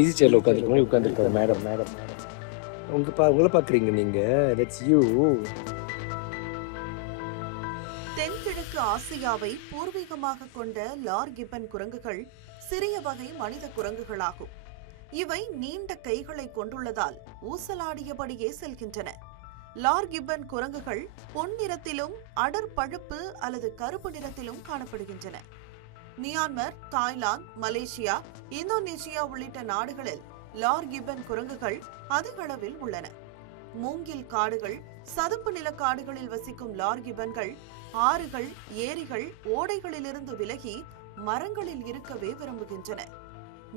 Easy சேர்ல உட்காந்துருக்காரு madam. உங்களை பார்க்குறீங்க நீங்கள். That's you. தென்கிழக்கு ஆசியாவை பூர்வீகமாக கொண்ட லார் கிப்பன் குரங்குகள் சிறிய வகை மனித குரங்குகளாகும். இவை நீண்ட கைகளை கொண்டுள்ளதால் ஊசலாடியபடியே செல்கின்றன. லார் கிப்பன் குரங்குகள் பொன் நிறத்திலும் அடர் பழுப்பு அல்லது கருப்பு நிறத்திலும் காணப்படுகின்றன. மியான்மர், தாய்லாந்து, மலேசியா, இந்தோனேசியா உள்ளிட்ட நாடுகளில் லார் கிப்பன் குரங்குகள் அதிக அளவில் உள்ளன. மூங்கில் காடுகள், சதுப்பு நில காடுகளில் வசிக்கும் லார் கிப்பன்கள் ஆறுகள், ஏரிகள், ஓடைகளிலிருந்து விலகி மரங்களில் இருக்கவே விரும்புகின்றன.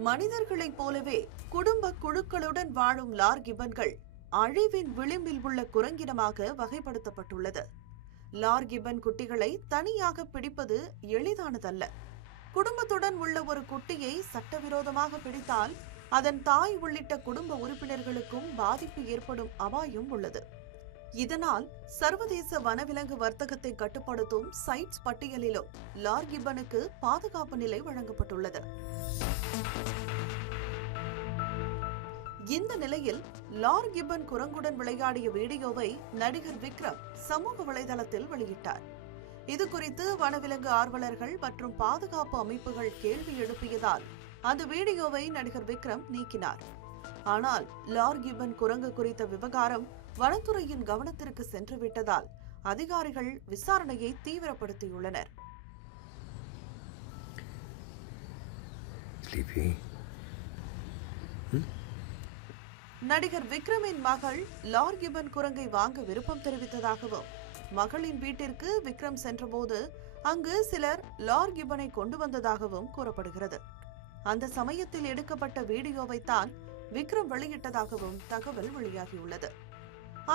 மனிதர்களைப் போலவே குடும்ப குழுக்களுடன் வாழும் லார் கிப்பன்கள் அழிவின் விளிம்பில் உள்ள குரங்கினமாக வகைப்படுத்தப்பட்டுள்ளது. லார் கிப்பன் குட்டிகளை தனியாக பிடிப்பது எளிதானதல்ல. குடும்பத்துடன் உள்ள ஒரு குட்டியை சட்டவிரோதமாக பிடித்தால் அதன் தாய் உள்ளிட்ட குடும்ப உறுப்பினர்களுக்கும் பாதிப்பு ஏற்படும் அபாயம் உள்ளது. இதனால் சர்வதேச வனவிலங்கு வர்த்தகத்தை கட்டுப்படுத்தும் சைட்ஸ் பட்டியலிலும் லார் கிப்பனுக்கு பாதுகாப்பு நிலை வழங்கப்பட்டுள்ளது. இந்த நிலையில் லார் கிப்பன் குரங்குடன் விளையாடிய வீடியோவை நடிகர் விக்ரம் சமூக வலைதளத்தில் வெளியிட்டார். இது குறித்து வனவிலங்கு ஆர்வலர்கள் மற்றும் பாதுகாப்பு அமைப்புகள் கேள்வி எழுப்பியதால் அந்த வீடியோவை நடிகர் விக்ரம் நீக்கினார். ஆனால் லார் கிப்பன் குரங்கு குறித்த விவகாரம் வனத்துறையின் கவனத்திற்கு சென்றுவிட்டதால் அதிகாரிகள் விசாரணையை தீவிரப்படுத்தியுள்ளனர். நடிகர் விக்ரமின் மகள் லார் கிப்பன் குரங்கை வாங்க விருப்பம் தெரிவித்ததாகவும், மகளின் வீட்டிற்கு விக்ரம் சென்றபோது அங்கு சிலர் லார் கிப்பனை கொண்டு வந்ததாகவும் கூறப்படுகிறது. அந்த சமயத்தில் எடுக்கப்பட்ட வீடியோவை தான் விக்ரம் வெளியிட்டதாகவும் தகவல் வெளியாகியுள்ளது.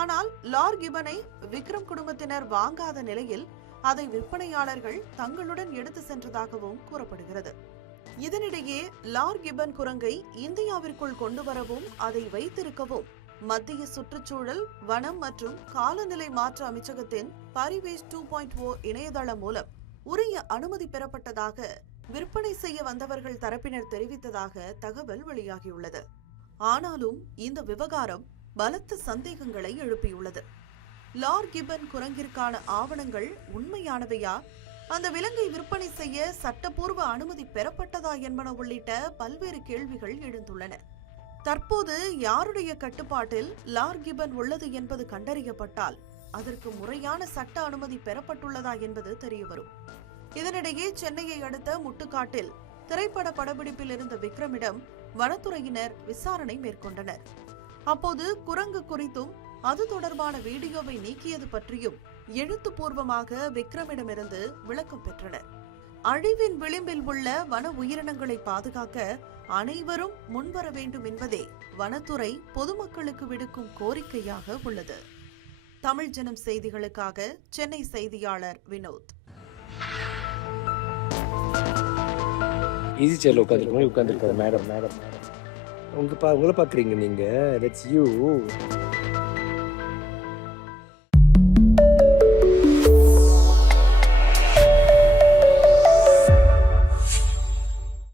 ஆனால் லார் கிப்பனை விக்ரம் குடும்பத்தினர் வாங்காத நிலையில் அதை விற்பனையாளர்கள் தங்களுடன் எடுத்து சென்றதாகவும் கூறப்படுகிறது. இதனிடையே லார் கிப்பன் குரங்கை இந்தியாவிற்குள் கொண்டு வரவும் அதை வைத்திருக்கவும் மத்திய சுற்றுச்சூழல், வனம் மற்றும் காலநிலை மாற்ற அமைச்சகத்தின் பரிவேஷ் 2.0 இணையதளம் மூலம் உரிய அனுமதி பெறப்பட்டதாக விற்பனை செய்ய வந்தவர்கள் தரப்பினர் தெரிவித்ததாக தகவல் வெளியாகியுள்ளது. ஆனாலும் இந்த விவகாரம் பலத்த சந்தேகங்களை எழுப்பியுள்ளது. லார் கிப்பன் குரங்கிற்கான ஆவணங்கள் உண்மையானவையா, அந்த விலங்கை விற்பனை செய்ய சட்டப்பூர்வ அனுமதி பெறப்பட்டதா என்பன உள்ளிட்ட பல்வேறு கேள்விகள் எழுந்துள்ளன. தற்போது யாருடைய கட்டுப்பாட்டில் லார் கிப்பன் உள்ளது என்பது கண்டறியப்பட்டால் அதற்கு முறையான சட்ட அனுமதி பெறப்பட்டுள்ளதா என்பது தெரியவரும். இதனிடையே சென்னையை அடுத்த முட்டுக்காட்டில் திரைப்பட படப்பிடிப்பில் இருந்த விக்ரமிடம் வனத்துறையினர் விசாரணை மேற்கொண்டனர். அப்போது குரங்கு குறித்தும் அது தொடர்பான வீடியோவை நீக்கியது பற்றியும் எழுத்துப்பூர்வமாக விக்ரமிடமிருந்து விளக்கம் பெற்றனர். அழிவின் விளிம்பில் உள்ள வன உயிரினங்களை பாதுகாக்க அனைவரும் முன்வர வேண்டும் என்பதே வனத்துறை பொதுமக்களுக்கு விடுக்கும் கோரிக்கையாக உள்ளது. தமிழ் ஜனம் செய்திகளுக்காக சென்னை செய்தியாளர் வினோத். ஈஸி சேர்ல உட்காந்துருக்காரு மேடம். உங்களை பார்க்குறீங்க நீங்கள். That's you.